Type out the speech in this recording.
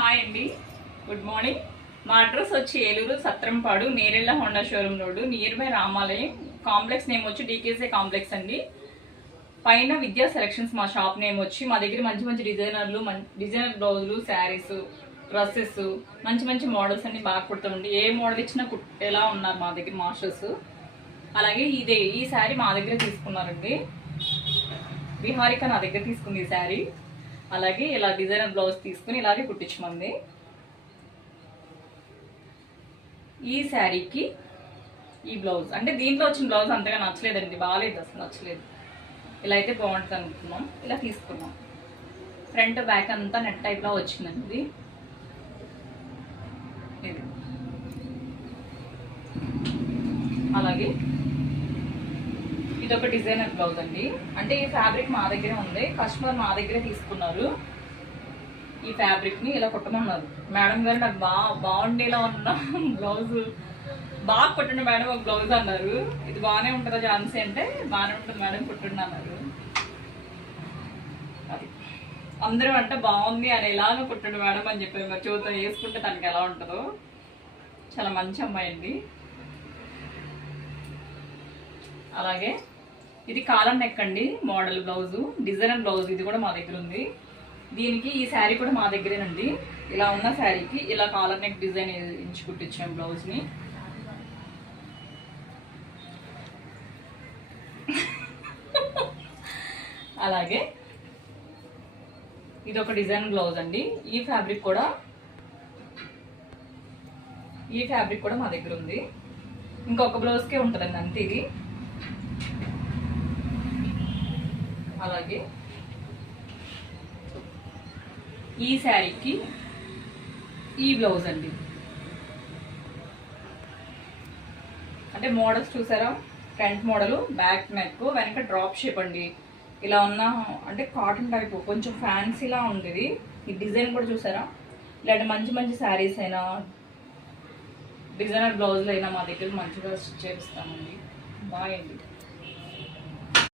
Hi అండి, good morning. మా address వచ్చి Eluru Satrampadu Nerella Honda showroom road near by రామాలయం. కాంప్లెక్స్ నేమ్ వచ్చి డీకేసీ కాంప్లెక్స్ అండి. పైన విద్యా సెలక్షన్స్ మా షాప్ నేమ్ వచ్చి. మా దగ్గర మంచి మంచి డిజైనర్లు, డిజైనర్ బ్లౌజులు, శారీస్, డ్రెస్సెస్, మంచి మంచి మోడల్స్ అన్ని బాగా కుడతామండి. ఏ మోడల్ ఇచ్చినా కుట్టేలా ఉన్నారు మా దగ్గర మాస్టర్స్. అలాగే ఈ శారీ మా దగ్గర తీసుకున్నారండి. విహారిక నా దగ్గర తీసుకుంది ఈ శారీ. అలాగే ఇలా డిజైనర్ బ్లౌజ్ తీసుకుని ఇలాగే కుట్టించమంది. ఈ శారీకి ఈ బ్లౌజ్ అంటే దీంట్లో వచ్చిన బ్లౌజ్ అంతగా నచ్చలేదండి, బాగాలేదు, అసలు నచ్చలేదు. ఇలా అయితే బాగుంటుంది అనుకున్నాం, ఇలా తీసుకున్నాం. ఫ్రంట్ బ్యాక్ అంతా నెట్ టైప్లో వచ్చిందండి. ఇది అలాగే ఇదొక డిజైనర్ బ్లౌజ్ అండి. అంటే ఈ ఫ్యాబ్రిక్ మా దగ్గరే ఉంది, కస్టమర్ మా దగ్గరే తీసుకున్నారు. ఈ ఫ్యాబ్రిక్ ని ఇలా కుట్టమన్నారు. మేడం గారు నాకు బాగుండేలా ఉన్న బ్లౌజ్ బాగా కుట్టండి మేడం ఒక బ్లౌజ్ అన్నారు. ఇది బాగానే ఉంటుందా ఝాన్సీ అంటే బాగానే ఉంటుంది మేడం కుట్టండి అన్నారు. అది అందరూ అంటే బాగుంది అని ఎలాగో కుట్టండి మేడం అని చెప్పారు. మరి చూద్దాం వేసుకుంటే తనకి ఎలా ఉంటుందో. చాలా మంచి అమ్మాయి అండి. అలాగే ఇది కాలర్ నెక్ అండి, మోడల్ బ్లౌజు, డిజైనర్ బ్లౌజ్. ఇది కూడా మా దగ్గర ఉంది. దీనికి ఈ శారీ కూడా మా దగ్గరేనండి. ఇలా ఉన్న శారీకి ఇలా కాలర్ నెక్ డిజైన్ ఎంచి కుట్టించాం బ్లౌజ్ని. అలాగే ఇది ఒక డిజైన్ బ్లౌజ్ అండి. ఈ ఫ్యాబ్రిక్ కూడా మా దగ్గర ఉంది. ఇంకొక బ్లౌజ్కే ఉంటుందండి అంతే ఇది. అలాగే ఈ శారీకి ఈ బ్లౌజ్ అండి. అంటే మోడల్స్ చూసారా, ఫ్రంట్ మోడల్, బ్యాక్ నెక్, వెనక డ్రాప్ షేప్ అండి. ఇలా ఉన్న అంటే కాటన్ టైప్ కొంచెం ఫ్యాన్సీలా ఉంది. ఈ డిజైన్ కూడా చూసారా. ఇలాంటి మంచి మంచి శారీస్ అయినా డిజైనర్ బ్లౌజులు అయినా మా దగ్గర మంచిగా స్టిచ్ చేపిస్తామండి. బాయ్ అండి.